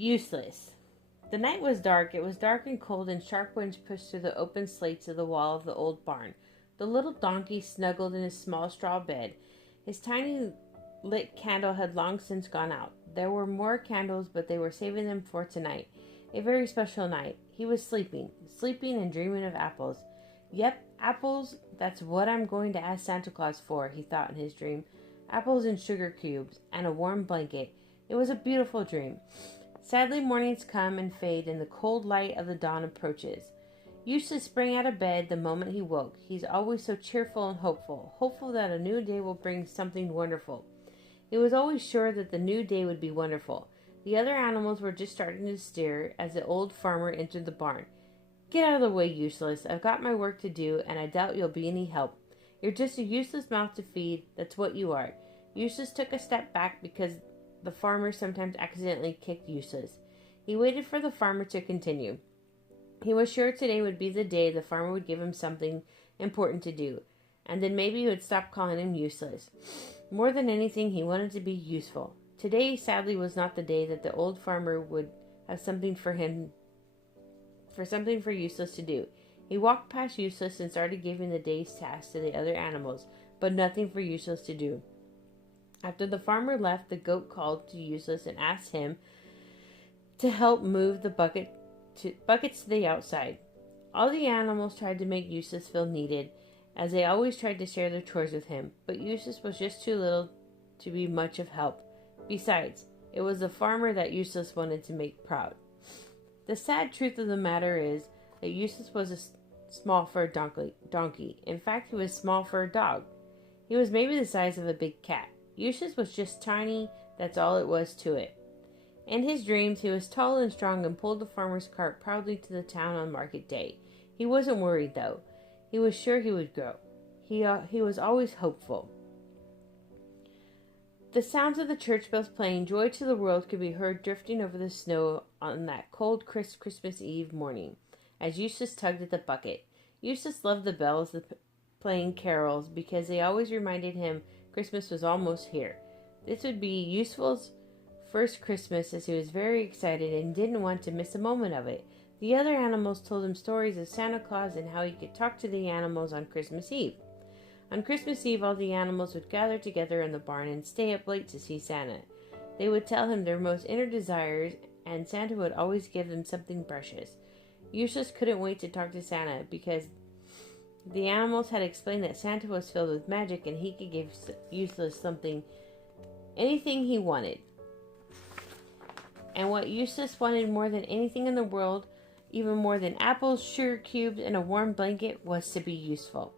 Useless. The night was dark. It was dark and cold, and sharp winds pushed through the open slates of the wall of the old barn. The little donkey snuggled in his small straw bed. His tiny lit candle had long since gone out. There were more candles, but they were saving them for tonight. A very special night. He was sleeping and dreaming of apples. Yep, apples, that's what I'm going to ask Santa Claus for, he thought in his dream. Apples and sugar cubes, and a warm blanket. It was a beautiful dream. Sadly, mornings come and fade, and the cold light of the dawn approaches. Eustace sprang out of bed the moment he woke. He's always so cheerful and hopeful that a new day will bring something wonderful. He was always sure that the new day would be wonderful. The other animals were just starting to stir as the old farmer entered the barn. Get out of the way, Useless. I've got my work to do, and I doubt you'll be any help. You're just a useless mouth to feed. That's what you are. Useless took a step back because the farmer sometimes accidentally kicked Useless. He waited for the farmer to continue. He was sure today would be the day the farmer would give him something important to do, and then maybe he would stop calling him useless. More than anything, he wanted to be useful. Today, sadly, was not the day that the old farmer would have something for Useless to do. He walked past Useless and started giving the day's tasks to the other animals, but nothing for Useless to do. After the farmer left, the goat called to Useless and asked him to help move the buckets to the outside. All the animals tried to make Useless feel needed, as they always tried to share their chores with him, but Useless was just too little to be much of help. Besides, it was the farmer that Useless wanted to make proud. The sad truth of the matter is that Useless was small for a donkey. In fact, he was small for a dog. He was maybe the size of a big cat. Useless was just tiny, that's all it was to it. In his dreams, he was tall and strong and pulled the farmer's cart proudly to the town on market day. He wasn't worried, though. He was sure he would grow. He was always hopeful. The sounds of the church bells playing Joy to the World could be heard drifting over the snow on that cold, crisp Christmas Eve morning, as Eustace tugged at the bucket. Eustace loved the bells playing carols because they always reminded him Christmas was almost here. This would be Useful's first Christmas, as he was very excited and didn't want to miss a moment of it. The other animals told him stories of Santa Claus and how he could talk to the animals on Christmas Eve. On Christmas Eve, all the animals would gather together in the barn and stay up late to see Santa. They would tell him their most inner desires, and Santa would always give them something precious. Eustace couldn't wait to talk to Santa because the animals had explained that Santa was filled with magic and he could give Eustace anything he wanted. And what Eustace wanted more than anything in the world, even more than apples, sugar cubes, and a warm blanket, was to be useful.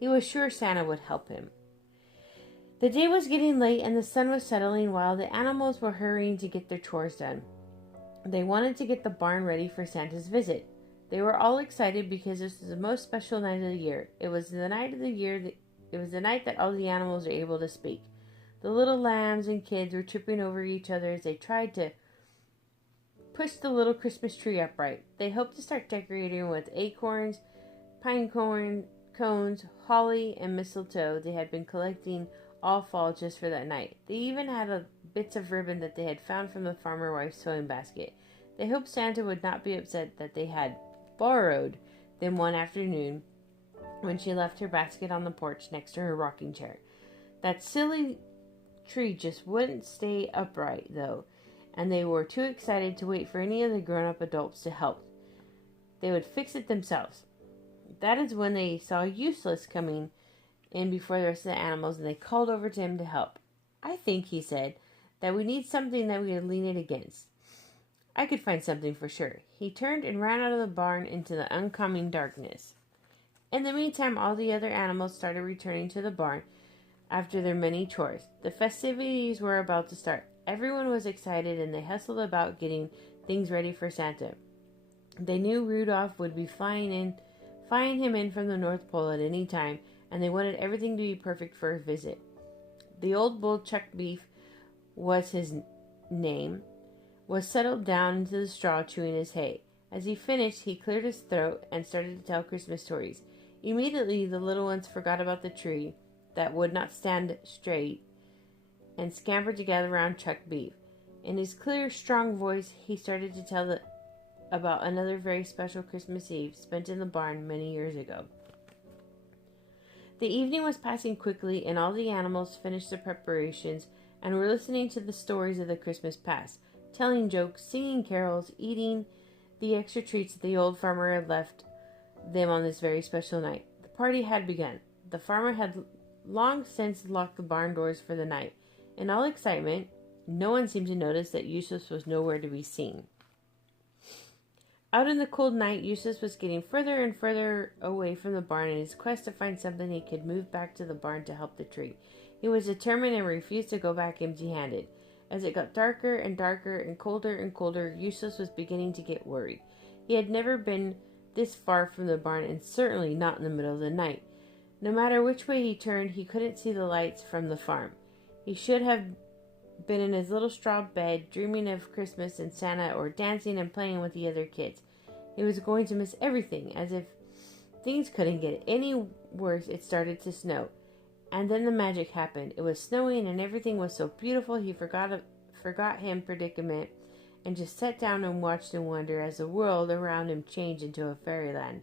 He was sure Santa would help him. The day was getting late and the sun was settling while the animals were hurrying to get their chores done. They wanted to get the barn ready for Santa's visit. They were all excited because this was the most special night of the year. It was the night that all the animals were able to speak. The little lambs and kids were tripping over each other as they tried to push the little Christmas tree upright. They hoped to start decorating with acorns, pine cones, holly, and mistletoe they had been collecting all fall just for that night. They even had bits of ribbon that they had found from the farmer wife's sewing basket. They hoped Santa would not be upset that they had borrowed them one afternoon when she left her basket on the porch next to her rocking chair. That silly tree just wouldn't stay upright, though, and they were too excited to wait for any of the grown-up adults to help. They would fix it themselves. That is when they saw Useless coming in before the rest of the animals, and they called over to him to help. I think, he said, that we need something that we can lean it against. I could find something for sure. He turned and ran out of the barn into the oncoming darkness. In the meantime, all the other animals started returning to the barn after their many chores. The festivities were about to start. Everyone was excited, and they hustled about getting things ready for Santa. They knew Rudolph would be flying him in from the North Pole at any time, and they wanted everything to be perfect for his visit. The old bull Chuck Beef was his name, was settled down into the straw chewing his hay. As he finished, he cleared his throat and started to tell Christmas stories. Immediately, the little ones forgot about the tree that would not stand straight and scampered to gather around Chuck Beef. In his clear, strong voice, he started to tell about another very special Christmas Eve spent in the barn many years ago. The evening was passing quickly, and all the animals finished their preparations and were listening to the stories of the Christmas past, telling jokes, singing carols, eating the extra treats that the old farmer had left them on this very special night. The party had begun. The farmer had long since locked the barn doors for the night. In all excitement, no one seemed to notice that Eustace was nowhere to be seen. Out in the cold night, Eustace was getting further and further away from the barn in his quest to find something he could move back to the barn to help the tree. He was determined and refused to go back empty-handed. As it got darker and darker and colder, Eustace was beginning to get worried. He had never been this far from the barn, and certainly not in the middle of the night. No matter which way he turned, he couldn't see the lights from the farm. He should have been in his little straw bed, dreaming of Christmas and Santa, or dancing and playing with the other kids. He was going to miss everything. As if things couldn't get any worse, it started to snow. And then the magic happened. It was snowing, and everything was so beautiful he forgot his predicament and just sat down and watched in wonder as the world around him changed into a fairyland.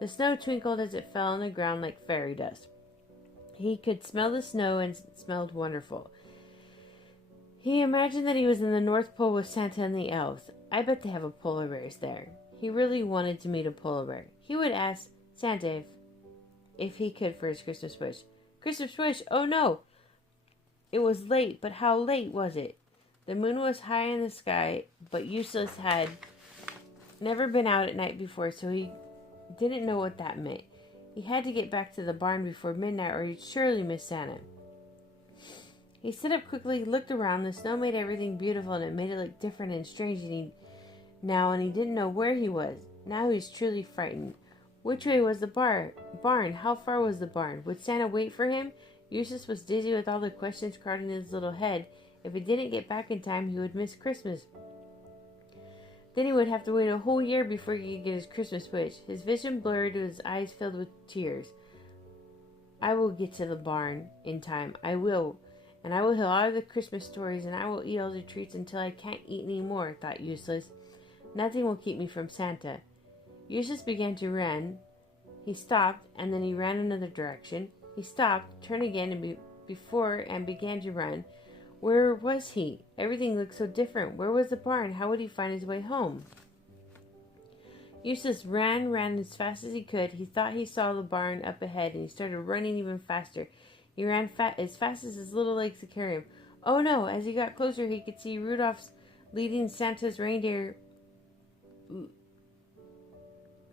The snow twinkled as it fell on the ground like fairy dust. He could smell the snow, and it smelled wonderful. He imagined that he was in the North Pole with Santa and the elves. I bet they have a polar bears there. He really wanted to meet a polar bear. He would ask Santa if he could for his Christmas wish. Christmas wish? Oh no! It was late, but how late was it? The moon was high in the sky, but Eustace had never been out at night before, so he didn't know what that meant. He had to get back to the barn before midnight, or he'd surely miss Santa. He stood up quickly, looked around. The snow made everything beautiful, and it made it look different and strange, and he didn't know where he was. Now he was truly frightened. Which way was the barn? How far was the barn? Would Santa wait for him? Eustace was dizzy with all the questions crowding in his little head. If he didn't get back in time, he would miss Christmas. Then he would have to wait a whole year before he could get his Christmas wish. His vision blurred, his eyes filled with tears. I will get to the barn in time. I will. And I will hear all the Christmas stories, and I will eat all the treats until I can't eat any more, thought Eustace. Nothing will keep me from Santa. Eustace began to run. He stopped, and then he ran another direction. He stopped, turned again, and began to run. Where was he? Everything looked so different. Where was the barn? How would he find his way home? Eustace ran as fast as he could. He thought he saw the barn up ahead, and he started running even faster. He ran as fast as his little legs could carry him. Oh no! As he got closer, he could see Rudolph's leading Santa's reindeer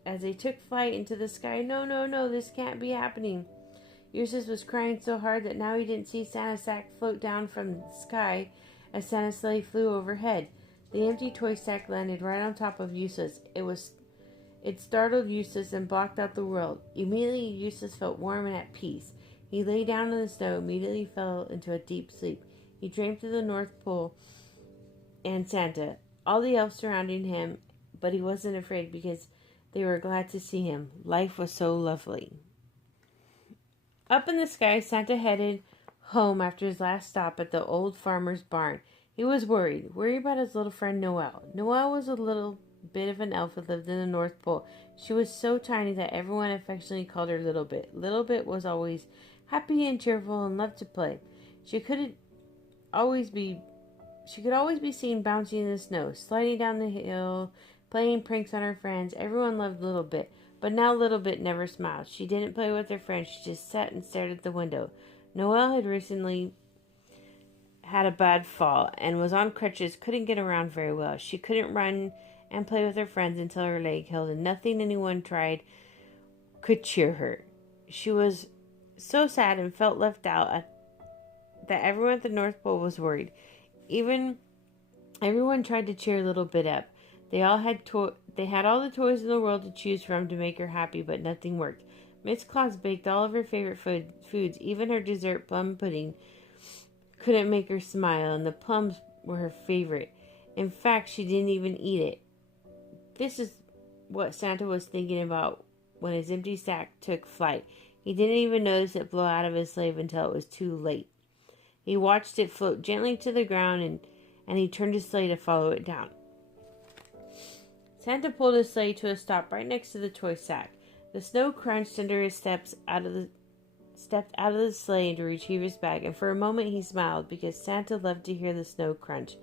as they took flight into the sky. No, this can't be happening. Eustace was crying so hard that now he didn't see Santa's sack float down from the sky as Santa's sleigh flew overhead. The empty toy sack landed right on top of Eustace. It startled Eustace and blocked out the world. Immediately, Eustace felt warm and at peace. He lay down in the snow, immediately fell into a deep sleep. He dreamed of the North Pole and Santa, all the elves surrounding him, but he wasn't afraid because they were glad to see him. Life was so lovely. Up in the sky, Santa headed home after his last stop at the old farmer's barn. He was worried about his little friend Noelle. Noelle was a little bit of an elf who lived in the North Pole. She was so tiny that everyone affectionately called her Little Bit. Little Bit was always happy and cheerful and loved to play. She could always be seen bouncing in the snow, sliding down the hill, playing pranks on her friends. Everyone loved Little Bit. But now Little Bit never smiled. She didn't play with her friends. She just sat and stared at the window. Noelle had recently had a bad fall and was on crutches, couldn't get around very well. She couldn't run and play with her friends until her leg healed, and nothing anyone tried could cheer her. She was so sad and felt left out that everyone at the North Pole was worried. Everyone tried to cheer Little Bit up. They had all the toys in the world to choose from to make her happy, but nothing worked. Miss Claus baked all of her favorite foods, even her dessert plum pudding couldn't make her smile, and the plums were her favorite. In fact, she didn't even eat it. This is what Santa was thinking about when his empty sack took flight. He didn't even notice it blow out of his sleigh until it was too late. He watched it float gently to the ground, and and he turned his sleigh to follow it down. Santa pulled his sleigh to a stop right next to the toy sack. The snow crunched under his stepped out of the sleigh to retrieve his bag, and for a moment he smiled because Santa loved to hear the snow crunch.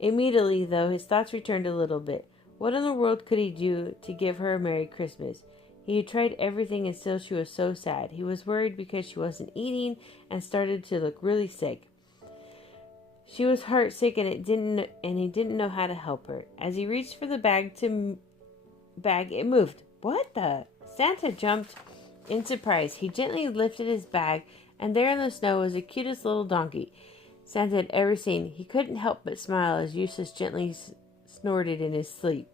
Immediately, though, his thoughts returned a little bit. What in the world could he do to give her a Merry Christmas? He had tried everything and still she was so sad. He was worried because she wasn't eating and started to look really sick. She was heartsick and he didn't know how to help her. As he reached for the bag, it moved. What the? Santa jumped in surprise. He gently lifted his bag, and there in the snow was the cutest little donkey Santa had ever seen. He couldn't help but smile as Eustace gently snorted in his sleep.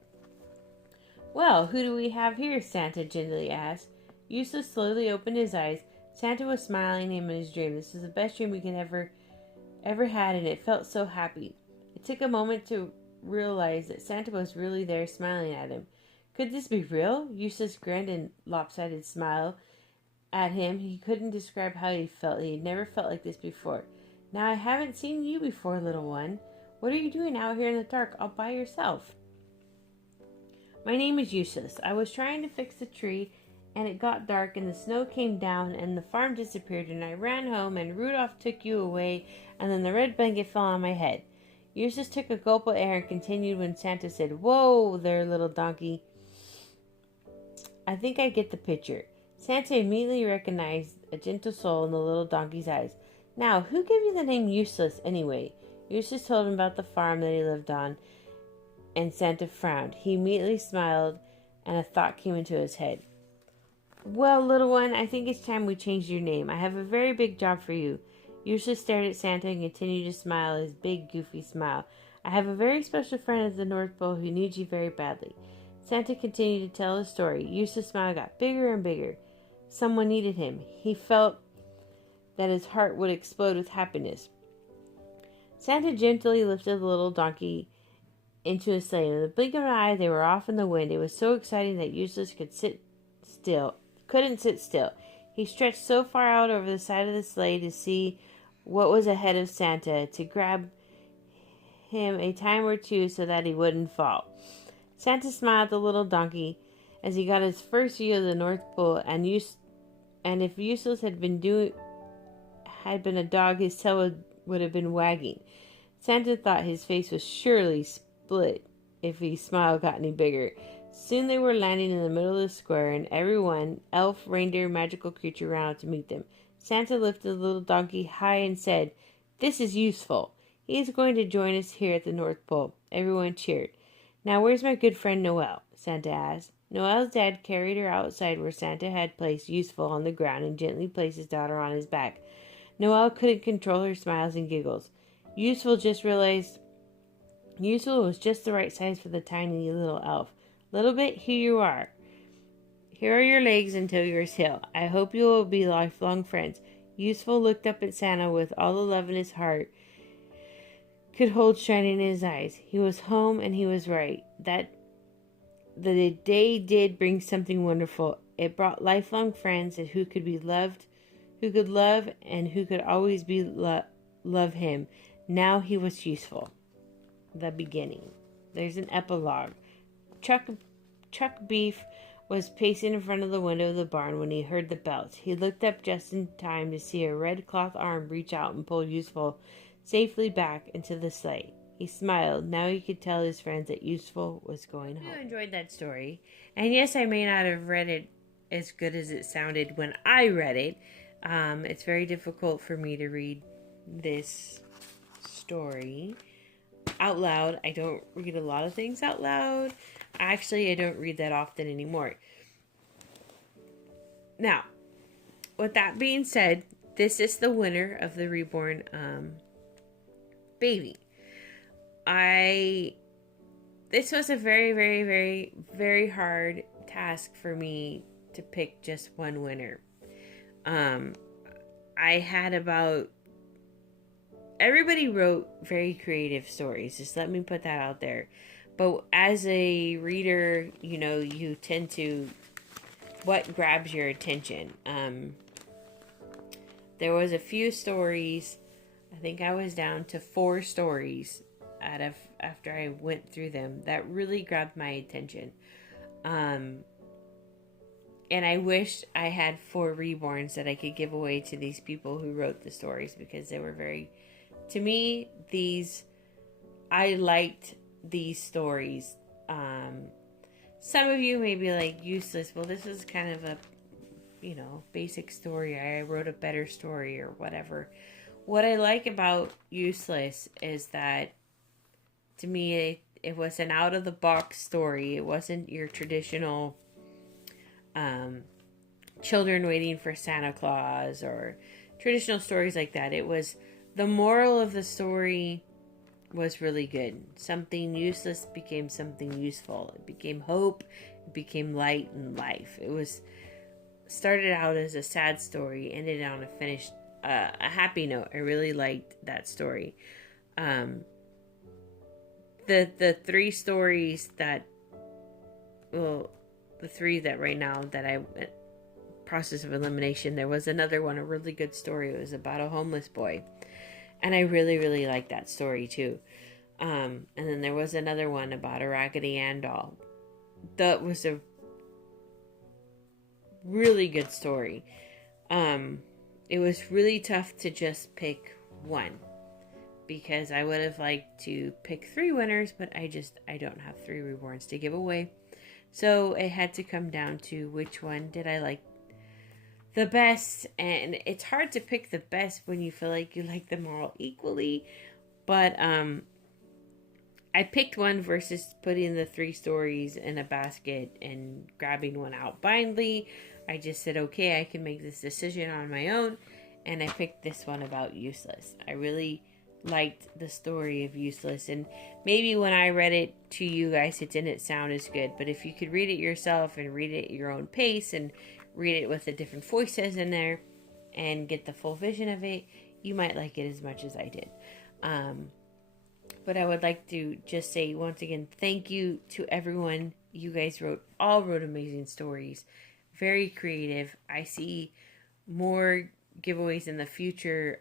Well, who do we have here? Santa gently asked. Eustace slowly opened his eyes. Santa was smiling at him in his dream. This was the best dream he could ever had, and it felt so happy. It took a moment to realize that Santa was really there smiling at him. Could this be real? Eustace grinned and lopsided smile at him. He couldn't describe how he felt. He had never felt like this before. Now, I haven't seen you before, little one. What are you doing out here in the dark all by yourself? My name is Eustace. I was trying to fix the tree, and it got dark, and the snow came down, and the farm disappeared, and I ran home, and Rudolph took you away, and then the red blanket fell on my head. Eustace took a gulp of air and continued when Santa said, Whoa there, little donkey. I think I get the picture. Santa immediately recognized a gentle soul in the little donkey's eyes. Now, who gave you the name Useless anyway? Eustace told him about the farm that he lived on, and Santa frowned. He immediately smiled, and a thought came into his head. Well, little one, I think it's time we changed your name. I have a very big job for you. Eustace stared at Santa and continued to smile his big, goofy smile. I have a very special friend at the North Pole who needs you very badly. Santa continued to tell his story. Eustace's smile got bigger and bigger. Someone needed him. He felt that his heart would explode with happiness. Santa gently lifted the little donkey into his sleigh. In the blink of an eye, they were off in the wind. It was so exciting that Eustace couldn't sit still. He stretched so far out over the side of the sleigh to see what was ahead of Santa, to grab him a time or two so that he wouldn't fall. Santa smiled at the little donkey as he got his first view of the North Pole, and if Eustace had been a dog, his tail would have been wagging. Santa thought his face was surely split if his smile got any bigger. Soon they were landing in the middle of the square, and everyone, elf, reindeer, magical creature, ran out to meet them. Santa lifted the little donkey high and said, This is useful. He is going to join us here at the North Pole. Everyone cheered. Now, where's my good friend Noel? Santa asked. Noel's dad carried her outside where Santa had placed Useful on the ground and gently placed his daughter on his back. Noel couldn't control her smiles and giggles. Useful was just the right size for the tiny little elf. Little bit, here you are. Here are your legs until yours heal. I hope you will be lifelong friends. Useful looked up at Santa with all the love in his heart could hold shining in his eyes. He was home, and he was right. That the day did bring something wonderful. It brought lifelong friends and who could love, and who could always love him. Now he was useful. The beginning. There's an epilogue. Chuck Beef was pacing in front of the window of the barn when he heard the bells. He looked up just in time to see a red cloth arm reach out and pull Useful safely back into the sleigh. He smiled. Now he could tell his friends that Useful was going home. I enjoyed that story. And yes, I may not have read it as good as it sounded when I read it. It's very difficult for me to read this story out loud. I don't read a lot of things out loud. Actually, I don't read that often anymore. Now, with that being said, this is the winner of the Reborn baby. This was a very, very, very, very hard task for me to pick just one winner. Everybody wrote very creative stories. Just let me put that out there. But as a reader, you tend to, what grabs your attention? There was a few stories. I think I was down to 4 stories after I went through them that really grabbed my attention. And I wish I had 4 reborns that I could give away to these people who wrote the stories, because they were very, to me, I liked these stories. Some of you may be like, useless. Well, this is kind of a, basic story. I wrote a better story or whatever. What I like about Useless is that, to me, it was an out of the box story. It wasn't your traditional children waiting for Santa Claus or traditional stories like that. It was, the moral of the story was really good. Something useless became something useful. It became hope. It became light in life. It was started out as a sad story, ended on a happy note. I really liked that story. The 3 stories that, well, the 3 that right now that I process of elimination, there was another one, a really good story. It was about a homeless boy, and I really, really liked that story too. And then there was another one about a Raggedy Ann doll. That was a really good story. It was really tough to just pick one, because I would have liked to pick 3 winners, but I don't have 3 reborns to give away. So it had to come down to which one did I like the best. And it's hard to pick the best when you feel like you like them all equally. But I picked one versus putting the 3 stories in a basket and grabbing one out blindly. I just said, okay, I can make this decision on my own. And I picked this one about Useless. I really liked the story of Useless, and maybe when I read it to you guys, it didn't sound as good, but if you could read it yourself and read it at your own pace and read it with the different voices in there and get the full vision of it, you might like it as much as I did. But I would like to just say once again, thank you to everyone. You guys all wrote amazing stories, very creative. I see more giveaways in the future,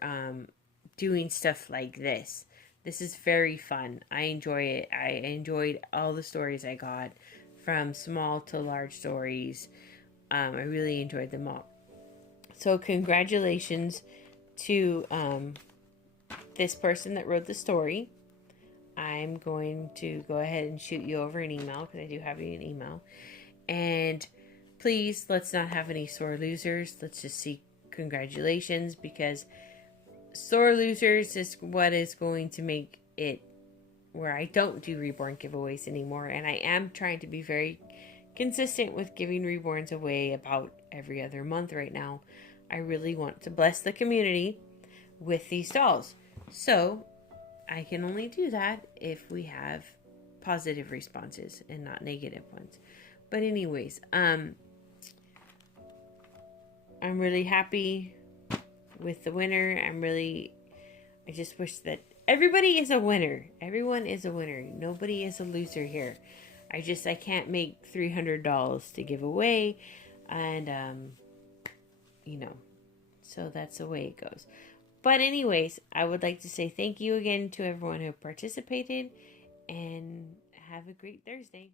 doing stuff like this. This is very fun. I enjoy it. I enjoyed all the stories I got, from small to large stories. I really enjoyed them all. So congratulations to this person that wrote the story. I'm going to go ahead and shoot you over an email, because I do have you an email. And please, let's not have any sore losers. Let's just see congratulations, because sore losers is what is going to make it where I don't do reborn giveaways anymore. And I am trying to be very consistent with giving reborns away about every other month right now. I really want to bless the community with these dolls. So I can only do that if we have positive responses and not negative ones. But anyways, I'm really happy with the winner. I just wish that everybody is a winner. Everyone is a winner. Nobody is a loser here. I can't make $300 to give away. And, so that's the way it goes. But anyways, I would like to say thank you again to everyone who participated, and have a great Thursday.